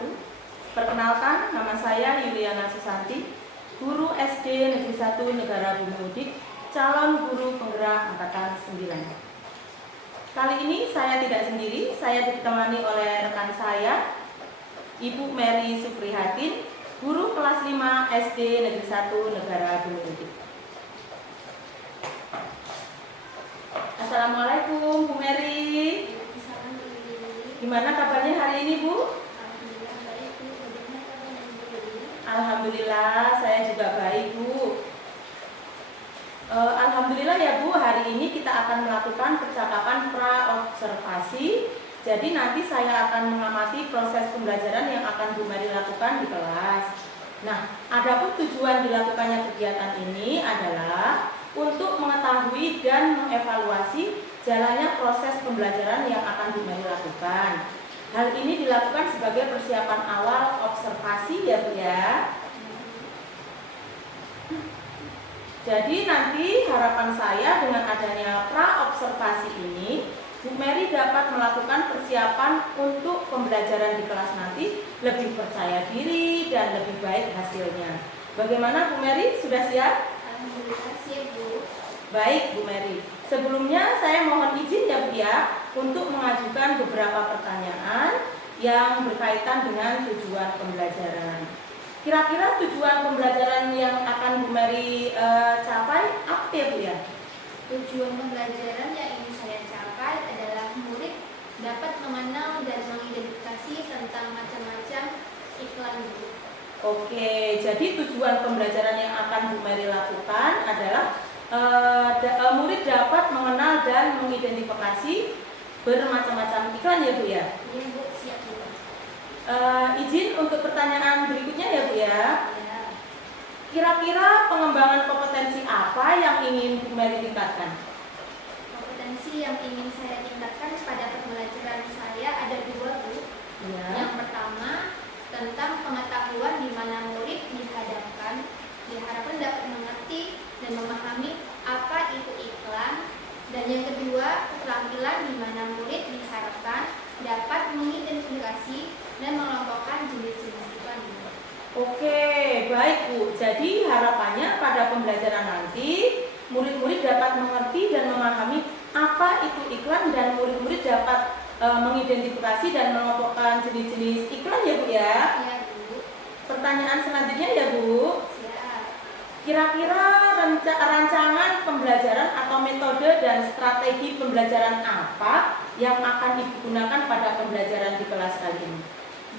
wabarakatuh. Perkenalkan, nama saya Yuliana Susanti, guru SD Negeri 1 Negara Bumi Udik, calon guru penggerak angkatan 9. Kali ini saya tidak sendiri, saya ditemani oleh rekan saya, Ibu Mary Suprihatin, guru kelas 5 SD Negeri 1 Negara Bumi Udik. Assalamualaikum Bu Mary. Gimana kabarnya hari ini Bu? Alhamdulillah, saya juga baik Bu. Alhamdulillah ya Bu, hari ini kita akan melakukan percakapan pra-observasi. Jadi nanti saya akan mengamati proses pembelajaran yang akan Bu Mary lakukan di kelas. Nah, adapun tujuan dilakukannya kegiatan ini adalah untuk mengetahui dan mengevaluasi jalannya proses pembelajaran yang akan Bu Mary lakukan. Hal ini dilakukan sebagai persiapan awal observasi ya Bu ya. Jadi nanti harapan saya dengan adanya pra-observasi ini, Bu Mary dapat melakukan persiapan untuk pembelajaran di kelas nanti lebih percaya diri dan lebih baik hasilnya. Bagaimana Bu Mary? Sudah siap? Alhamdulillah siap Bu. Baik Bu Mary. Sebelumnya saya mohon izin ya Bu ya untuk mengajukan beberapa pertanyaan yang berkaitan dengan tujuan pembelajaran. Kira-kira tujuan pembelajaran yang akan Bu Mary capai apa ya Bu ya? Tujuan pembelajaran yang ingin saya capai adalah murid dapat mengenal dan mengidentifikasi tentang macam-macam iklan Bu. Oke, jadi tujuan pembelajaran yang akan Bu Mary lakukan adalah murid dapat mengenal dan mengidentifikasi bermacam-macam iklan ya Bu ya? Iya Bu, siap Bu. Izin untuk pertanyaan berikutnya ya Bu ya. Ya. Kira-kira pengembangan kompetensi apa yang ingin Bu Mary tingkatkan? Kompetensi yang ingin saya tingkatkan pada pembelajaran saya ada dua Bu. Ya. Yang pertama tentang pengetahuan di mana murid diharapkan dapat mengerti dan memahami apa itu iklan, dan yang kedua keterampilan di mana murid diharapkan dapat mengidentifikasi dan mengelompokkan jenis-jenis iklan. Oke, baik Bu. Jadi harapannya pada pembelajaran nanti murid-murid dapat mengerti dan memahami apa itu iklan, dan murid-murid dapat mengidentifikasi dan mengelompokkan jenis-jenis iklan ya Bu ya. Iya Bu. Pertanyaan selanjutnya ya Bu. Siap. Kira-kira rancangan pembelajaran atau metode dan strategi pembelajaran apa yang akan digunakan pada pembelajaran di kelas kali ini?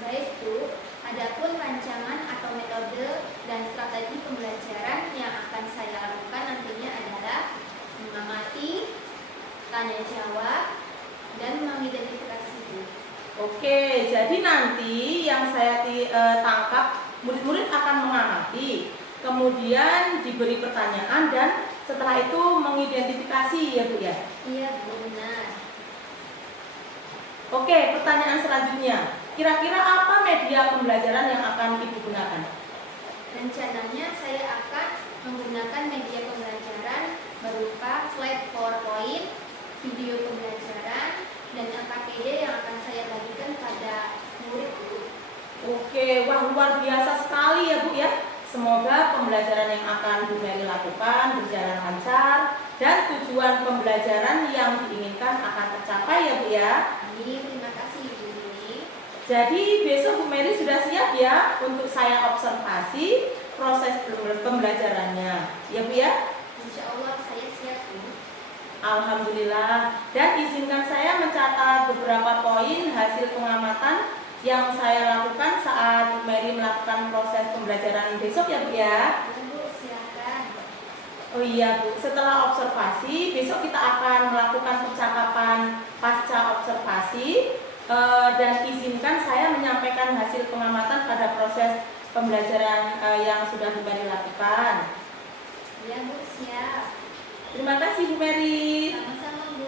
Baik Bu, adapun rancangan atau metode dan strategi pembelajaran yang akan saya lakukan nantinya adalah mengamati, tanya jawab, dan mengidentifikasi Bu. Oke, jadi nanti yang saya tangkap, murid-murid akan mengamati, kemudian diberi pertanyaan, dan setelah itu mengidentifikasi ya Bu ya? Iya Bu, benar. Oke, pertanyaan selanjutnya. Kira-kira apa media pembelajaran yang akan Ibu gunakan? Rencananya saya akan menggunakan media pembelajaran berupa slide PowerPoint, video pembelajaran, dan LKPD yang akan saya bagikan pada murid Bu. Oke, wah luar biasa sekali ya Bu ya. Semoga pembelajaran yang akan Bu Mary lakukan berjalan lancar dan tujuan pembelajaran yang diinginkan akan tercapai ya Bu ya. Amin, terima kasih Bu Lili. Jadi besok Bu Mary sudah siap ya untuk saya observasi proses pembelajarannya ya Bu ya. Insya Allah saya siap Bu. Alhamdulillah. Dan izinkan saya mencatat beberapa poin hasil pengamatan yang saya lakukan saat Bu Mary melakukan proses pembelajaran besok ya Bu ya. Bu, silakan. Oh iya Bu, setelah observasi besok kita akan melakukan percakapan pasca observasi, dan izinkan saya menyampaikan hasil pengamatan pada proses pembelajaran yang sudah Bu Mary lakukan. Ya Bu, siap. Terima kasih Bu Mary. Sama-sama Bu.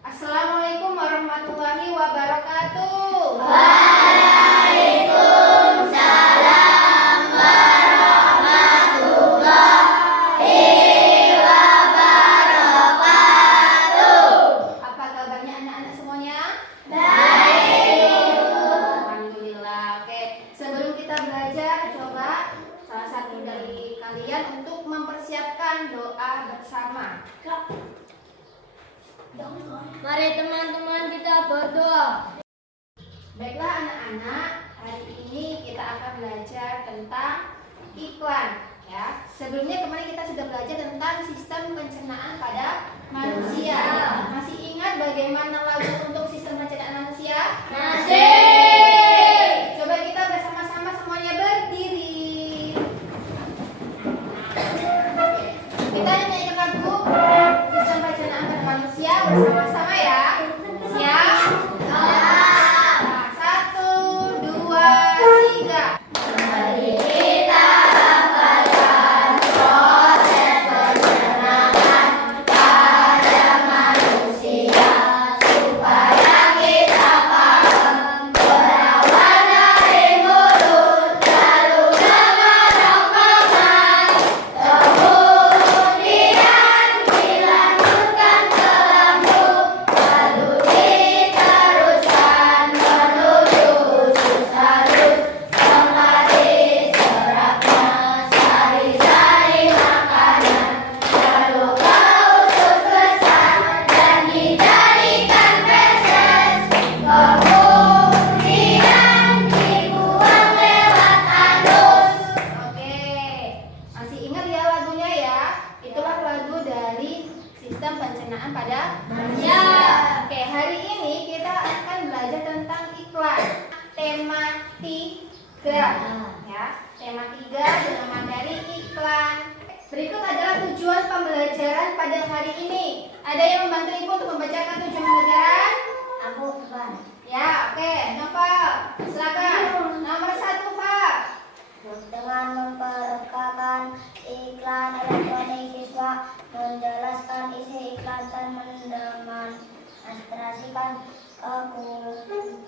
Assalamualaikum warahmatullahi wabarakatuh. Waalaikumsalam warahmatullahi persiapkan doa bersama. Mari teman-teman kita berdoa. Baiklah anak-anak, hari ini kita akan belajar tentang iklan ya. Sebelumnya kemarin kita sudah belajar tentang sistem pencernaan pada manusia. Masih ingat bagaimana lagu untuk sistem pencernaan manusia? Masih. Coba kita bersama-sama semuanya berdiri. Kita nyanyikan lagu sistem pencernaan pada manusia bersama-sama ya. Siap? Nah, 1, 2, 3. Mari kita hafalkan proses pencernaan pada manusia supaya kita paham berawal dari mulut lalu dengan rongkongan kemudian dilanjutkan ke lambung lalu diteruskan menuju usus halus sembari serapnya sari-sari makanan lalu ke usus besar dan dijadikan feses kemudian dibuang lewat anus. Oke, masih ingat ya lagunya ya? Itulah lagu dari sistem pencernaan pada manusia. Oke, hari ini kita akan belajar tentang iklan. Tema 3 ya. Tema 3 dengan materi iklan. Berikut adalah tujuan pembelajaran pada hari ini. Ada yang membantu Ibu untuk membacakan tujuan pembelajaran? Aku bukan. Ya, oke. Novel, silakan. Nomor 1, Pak. Dengan memperkenalkan iklan elektronik, siswa menjelaskan isi iklan dan mendemonstrasikan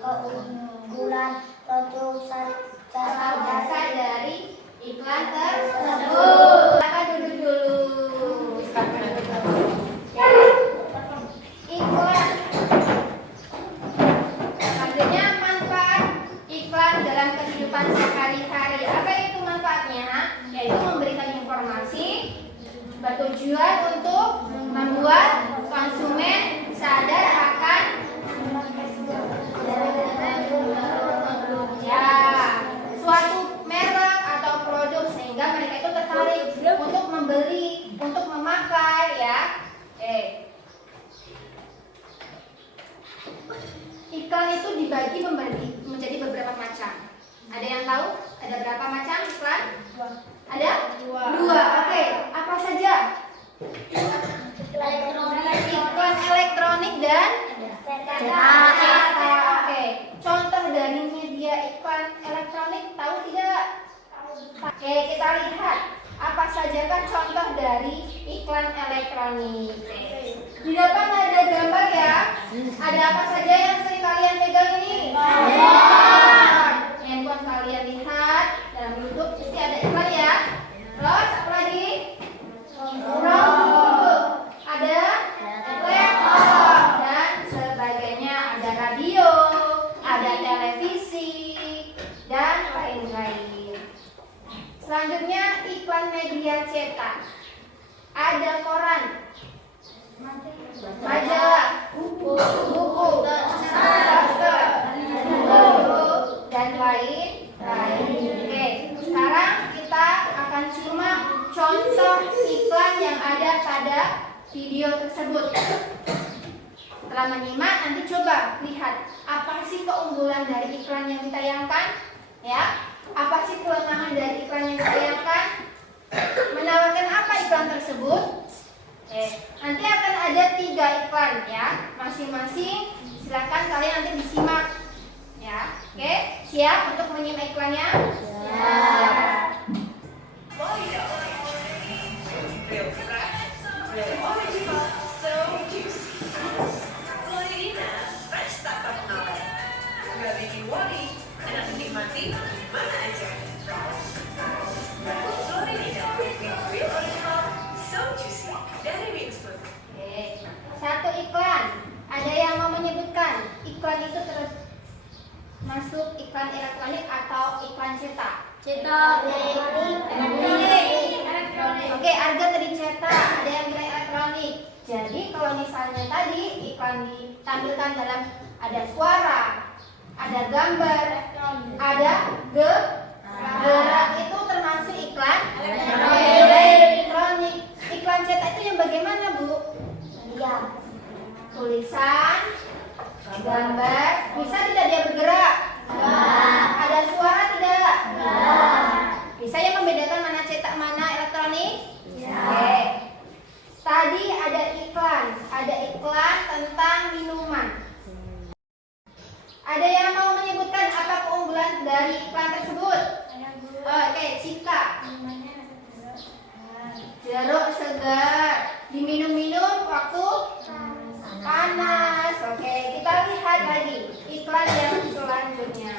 keunggulan produk secara Atau dasar dasar. dari iklan tersebut. Silakan duduk dulu. Iklan. Selanjutnya manfaat iklan dalam kehidupan sehari-hari. Apa itu manfaatnya? Yaitu memberikan informasi bertujuan untuk membuat konsumen sadar akan ya suatu merek atau produk sehingga mereka itu tertarik untuk membeli, untuk memakai ya. Iklan itu dibagi menjadi beberapa macam. Ada yang tahu? Ada berapa macam iklan? Ada? Dua. Oke. Apa saja? Iklan elektronik dan cetak. Oke. Contoh dari media iklan elektronik tahu tidak? Oke, kita lihat. Apa saja kan contoh dari iklan elektronik? Di depan ada gambar ya. Ada apa saja yang sering kalian pegang ini? Handphone kalian lihat dalam YouTube pasti ada iklan ya. Terus apa lagi? Rambut. Ada laptop dan sebagainya. Ada radio, ada televisi dan lain-lain. Selanjutnya iklan media cetak. Ada koran, majalah, buku, poster, dan lain-lain. Oke, sekarang kita akan simak contoh iklan yang ada pada video tersebut. Setelah menyimak, nanti coba lihat apa sih keunggulan dari iklan yang ditayangkan, ya? Apa sih kelemahan dari iklan yang ditayangkan? Menawarkan apa iklan tersebut? Nanti akan ada 3 iklan ya, masing-masing. Silakan kalian nanti disimak, ya. Oke, siap untuk menyimak iklannya? Ya. Real fresh, real original, so juicy. Florida fresh tanpa pengawet. Gak bikin worry, enak dinikmati di mana aja. Florida with real original, so juicy dari Winston. Oke, 1 iklan. Ada yang mau menyebutkan iklan itu termasuk iklan elektronik atau iklan cetak? Cetak. Oke, Arga kalau misalnya tadi iklan ditampilkan dalam ada suara, ada gambar, ada gerak, itu termasuk iklan elektronik. Iklan cetak itu yang bagaimana, Bu? Diam. Tulisan, gambar, bisa tidak dia bergerak? Ada suara tidak? Bisa yang membedakan mana cetak mana elektronik? Oke. Tadi ada iklan tentang minuman. Ada yang mau menyebutkan apa keunggulan dari iklan tersebut? Oke, Cika. Jeruk segar, diminum-minum waktu panas. Oke, kita lihat lagi iklan yang selanjutnya.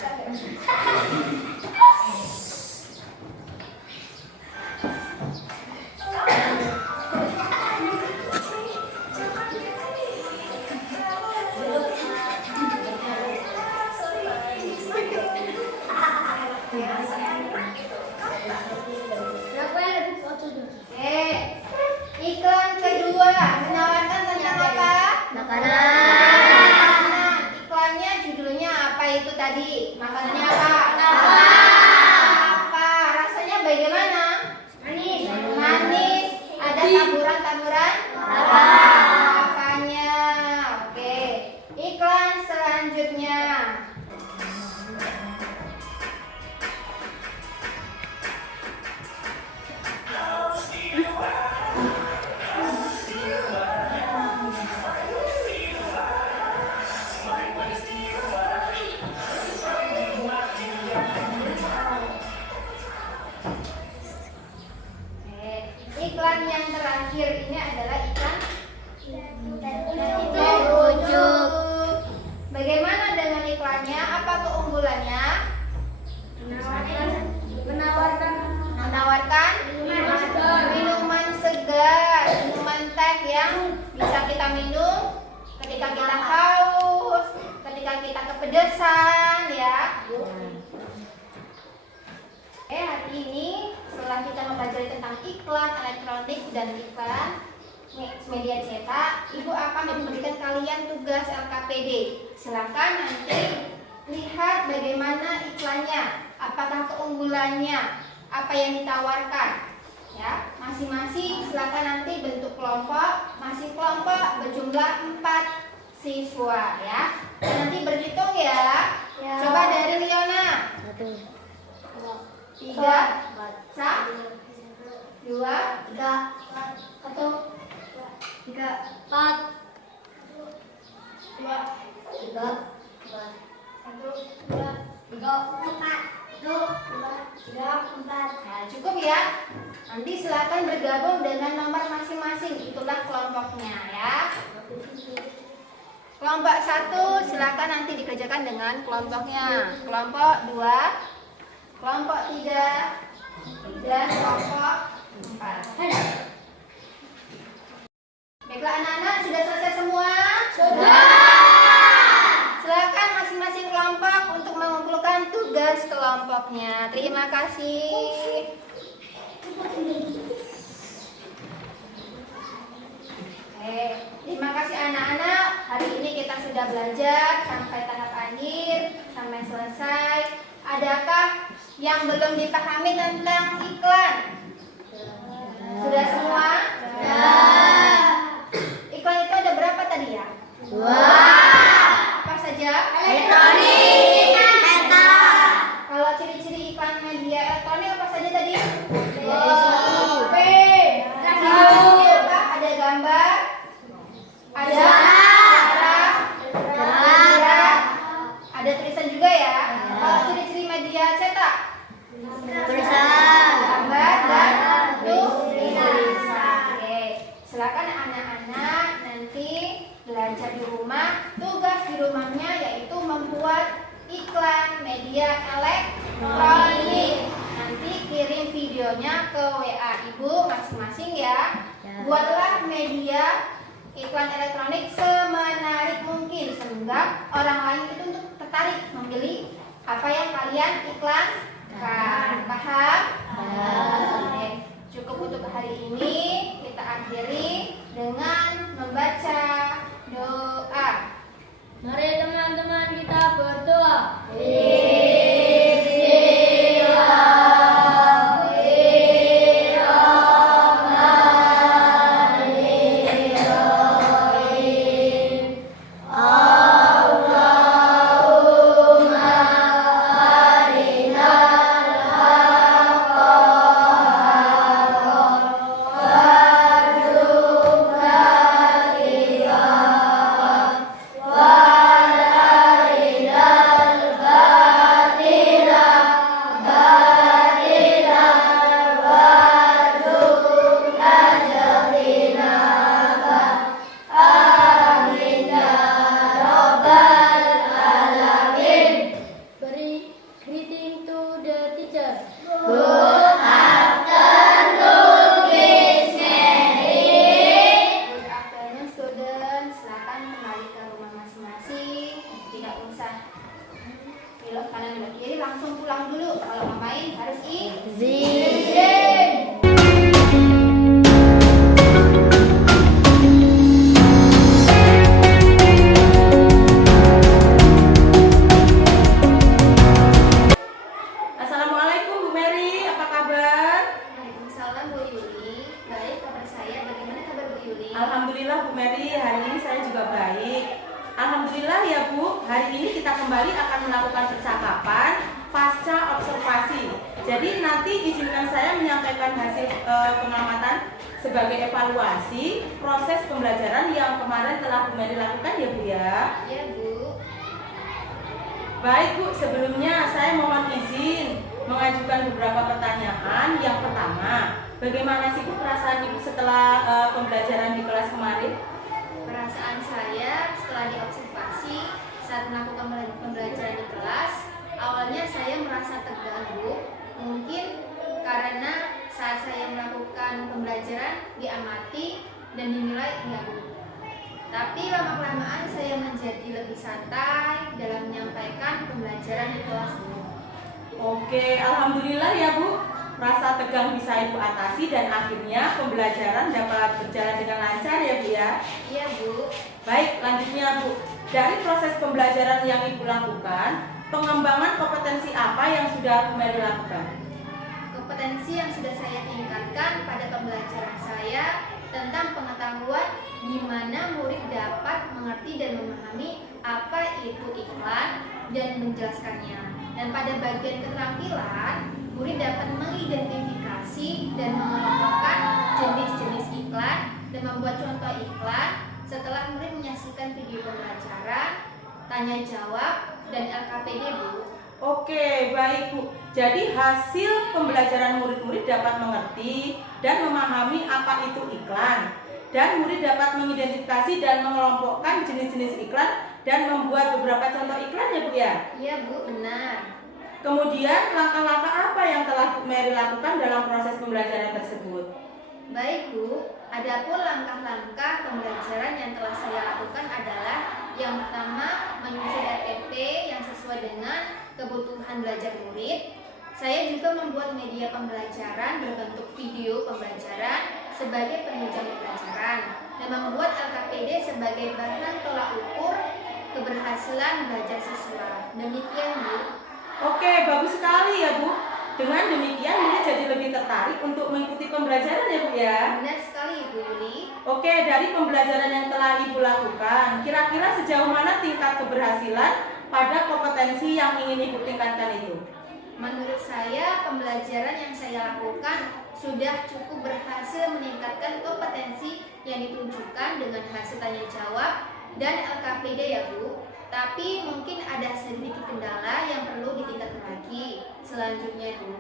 Iklan kedua menawarkan tentang apa? Makanan. Iklannya judulnya apa itu tadi? Makanannya apa? Apa? Rasanya bagaimana? Manis. Ada taburan-taburan? Apanya? Oke. Iklan selanjutnya. Iklan yang terakhir ini adalah iklan ujuk. Bagaimana dengan iklannya? Apa keunggulannya? Menawarkan minuman segar, minuman teh yang bisa kita minum ketika kita haus, ketika kita kepedesan, ya. Hari ini setelah kita mempelajari tentang iklan elektronik dan iklan media cetak, Ibu akan memberikan kalian tugas LKPD. Silakan nanti lihat bagaimana iklannya, apakah keunggulannya, apa yang ditawarkan. Ya, masing-masing silakan nanti bentuk kelompok, masing kelompok berjumlah 4 siswa, ya. Dan nanti berhitung ya. Coba dari Liona. 3, 1, 2, 3, 1, 3, 4, 2, 3, 4. Nah, cukup ya. Nanti silakan bergabung dengan nomor masing-masing. Itulah kelompoknya, ya. Kelompok 1 silakan nanti dikerjakan dengan kelompoknya. Kelompok 2, kelompok 3, dan kelompok 4. Baiklah anak-anak, sudah selesai semua? Sudah. Silakan masing-masing kelompok untuk mengumpulkan tugas kelompoknya. Terima kasih. Terima kasih anak-anak. Hari ini kita sudah belajar sampai tahap akhir, sampai selesai. Adakah yang belum dipahami tentang iklan? Sudah semua? Iklan itu ada berapa tadi ya? 2. Apa saja? Elektronik. Kalau ciri-ciri iklan media elektronik apa saja tadi? P. Ada gambar, ada suara, ada tulisan juga ya. Kalau ciri-ciri media cetak? Tulisan, gambar, dan tulisan. Oke, silakan anak-anak nanti belajar di rumah. Tugas di rumahnya yaitu membuat iklan media elektronik. Nanti kirim videonya ke WA Ibu masing-masing ya. Buatlah media iklan elektronik semenarik mungkin sehingga orang lain itu untuk tertarik membeli apa yang kalian iklankan. Paham? Oke, cukup untuk hari ini. Kita akhiri dengan membaca Alhamdulillah Bu Mary, hari ini saya juga baik. Alhamdulillah ya Bu, hari ini kita kembali akan melakukan percakapan pasca observasi. Jadi nanti izinkan saya menyampaikan hasil pengamatan sebagai evaluasi proses pembelajaran yang kemarin telah Bu Mary lakukan ya Bu ya. Iya Bu. Baik Bu, sebelumnya saya mohon izin mengajukan beberapa pertanyaan. Yang pertama, bagaimana sih Bu perasaan Ibu setelah pembelajaran di kelas kemarin? Perasaan saya setelah diobservasi saat melakukan pembelajaran di kelas, awalnya saya merasa tegang Bu. Mungkin karena saat saya melakukan pembelajaran diamati dan dinilai iya Bu. Tapi lama-kelamaan saya menjadi lebih santai dalam menyampaikan pembelajaran di kelas Bu. Oke, Alhamdulillah ya Bu, rasa tegang bisa Ibu atasi dan akhirnya pembelajaran dapat berjalan dengan lancar ya Bu ya. Iya Bu. Baik, lanjutnya Bu, dari proses pembelajaran yang Ibu lakukan, pengembangan kompetensi apa yang sudah Bu Mary lakukan? Kompetensi yang sudah saya tingkatkan pada pembelajaran saya tentang pengetahuan di mana murid dapat mengerti dan memahami apa itu iklan dan menjelaskannya. Dan pada bagian keterampilan, murid dapat mengidentifikasi dan mengelompokkan jenis-jenis iklan dan membuat contoh iklan setelah murid menyaksikan video pembelajaran, tanya jawab, dan LKPD Bu. Oke, baik Bu. Jadi hasil pembelajaran murid-murid dapat mengerti dan memahami apa itu iklan. Dan murid dapat mengidentifikasi dan mengelompokkan jenis-jenis iklan dan membuat beberapa contoh iklan ya Bu ya? Iya Bu, benar. Kemudian langkah-langkah apa yang telah Bu Mary lakukan dalam proses pembelajaran tersebut? Baik Bu, adapun langkah-langkah pembelajaran yang telah saya lakukan adalah yang pertama menyusun RPP yang sesuai dengan kebutuhan belajar murid. Saya juga membuat media pembelajaran berbentuk video pembelajaran sebagai penunjang pembelajaran dan membuat LKPD sebagai bahan tolak ukur keberhasilan belajar siswa. Demikian Bu. Oke, bagus sekali ya Bu. Dengan demikian murid jadi lebih tertarik untuk mengikuti pembelajaran ya Bu ya. Benar sekali Ibu Yuli. Oke, dari pembelajaran yang telah Ibu lakukan, kira-kira sejauh mana tingkat keberhasilan pada kompetensi yang ingin Ibu tingkatkan itu? Menurut saya, pembelajaran yang saya lakukan sudah cukup berhasil meningkatkan kompetensi yang ditunjukkan dengan hasil tanya jawab dan LKPD ya Bu. Tapi mungkin ada sedikit kendala yang perlu ditingkatkan lagi selanjutnya Bu.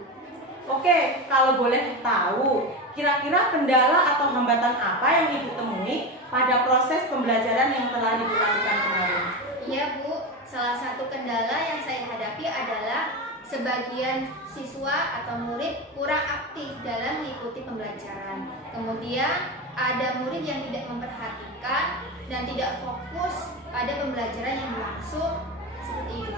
Oke, kalau boleh tahu, kira-kira kendala atau hambatan apa yang Ibu temui pada proses pembelajaran yang telah Ibu lakukan kemarin? Iya Bu, salah satu kendala yang saya hadapi adalah sebagian siswa atau murid kurang aktif dalam mengikuti pembelajaran. Kemudian ada murid yang tidak memperhatikan dan tidak fokus pada pembelajaran yang berlangsung seperti itu.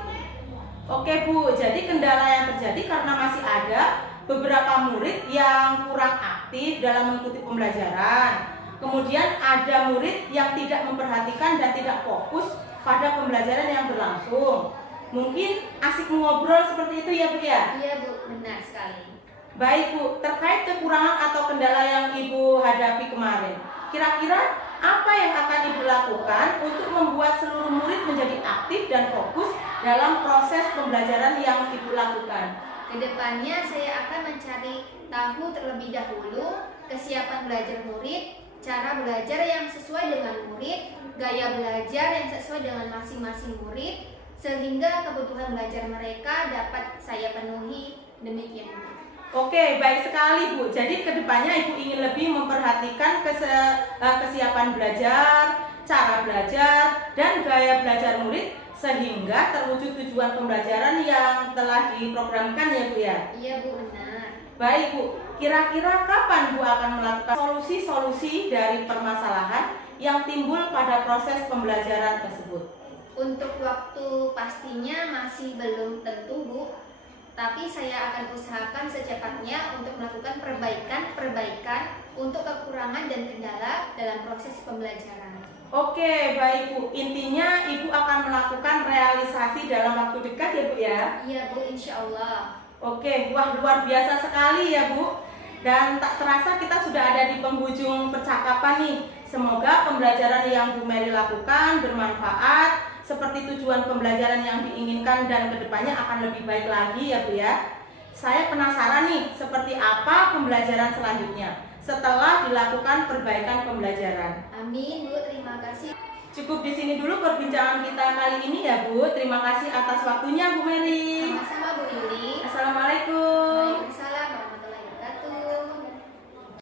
Oke Bu, jadi kendala yang terjadi karena masih ada beberapa murid yang kurang aktif dalam mengikuti pembelajaran. Kemudian ada murid yang tidak memperhatikan dan tidak fokus pada pembelajaran yang berlangsung. Mungkin asik ngobrol seperti itu ya Bu ya? Iya Bu, benar sekali. Baik Bu, terkait kekurangan atau kendala yang Ibu hadapi kemarin, kira-kira apa yang akan Ibu lakukan untuk membuat seluruh murid menjadi aktif dan fokus dalam proses pembelajaran yang Ibu lakukan? Kedepannya saya akan mencari tahu terlebih dahulu kesiapan belajar murid, cara belajar yang sesuai dengan murid, gaya belajar yang sesuai dengan masing-masing murid, sehingga kebutuhan belajar mereka dapat saya penuhi. Demikian Bu. Oke, baik sekali Bu. Jadi kedepannya Ibu ingin lebih memperhatikan kesiapan belajar, cara belajar, dan gaya belajar murid sehingga terwujud tujuan pembelajaran yang telah diprogramkan ya Bu ya? Iya Bu, benar. Baik Bu, kira-kira kapan Bu akan melakukan solusi-solusi dari permasalahan yang timbul pada proses pembelajaran tersebut? Untuk waktu pastinya masih belum tentu Bu, tapi saya akan usahakan secepatnya untuk melakukan perbaikan untuk kekurangan dan kendala dalam proses pembelajaran. Oke, baik Bu. Intinya Ibu akan melakukan realisasi dalam waktu dekat ya Bu ya? Iya Bu, insya Allah. Oke, wah luar biasa sekali ya Bu. Dan tak terasa kita sudah ada di penghujung percakapan nih. Semoga pembelajaran yang Bu Mary lakukan bermanfaat, seperti tujuan pembelajaran yang diinginkan dan kedepannya akan lebih baik lagi ya Bu ya. Saya penasaran nih, seperti apa pembelajaran selanjutnya setelah dilakukan perbaikan pembelajaran. Amin Bu, terima kasih. Cukup di sini dulu perbincangan kita kali ini ya Bu. Terima kasih atas waktunya Bu Mary. Sama-sama Bu Yuli. Assalamualaikum. Waalaikumsalam.